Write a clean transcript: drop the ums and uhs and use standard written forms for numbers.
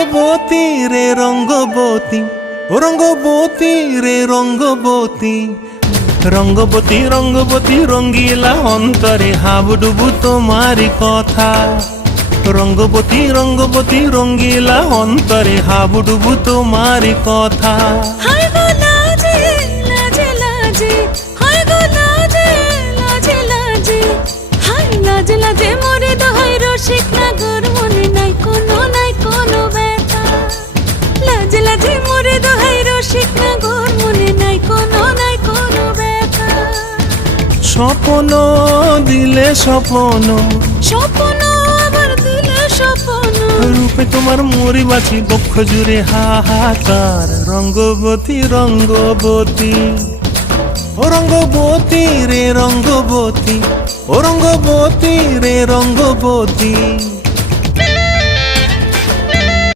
রঙ্গবতী রে রঙ্গবতী, ও রঙ্গবতী রে রঙ্গবতী, রঙ্গবতী রঙ্গবতী রঙ্গিলা অন্তরে হাবুডুবু তোমারি কথা। রঙ্গবতী রঙ্গবতী রঙ্গিলা অন্তরে হাবুডুবু তোমারি কথা। হায় গো লাজে লাজে লাজে, হায় গো লাজে লাজে লাজে, হায় লাজে লাজে মোরে দোহাই রসিক নাগর, মনে নাই কোনো ব্যথা। লাজে লাজে মোরে দোহাই রসিক নাগর, মনে নাই কোনো ব্যথা। স্বপ্ন দিলে স্বপ্ন, স্বপ্ন আবার দিলে স্বপ্ন, রূপে তোমার মরি বাছি বক্ষ জুড়ে হাহাকার। রঙ্গবতী রঙ্গবতী, ও রঙ্গবতী রে রঙ্গবতী, ও রঙ্গবতী রে রঙ্গবতী।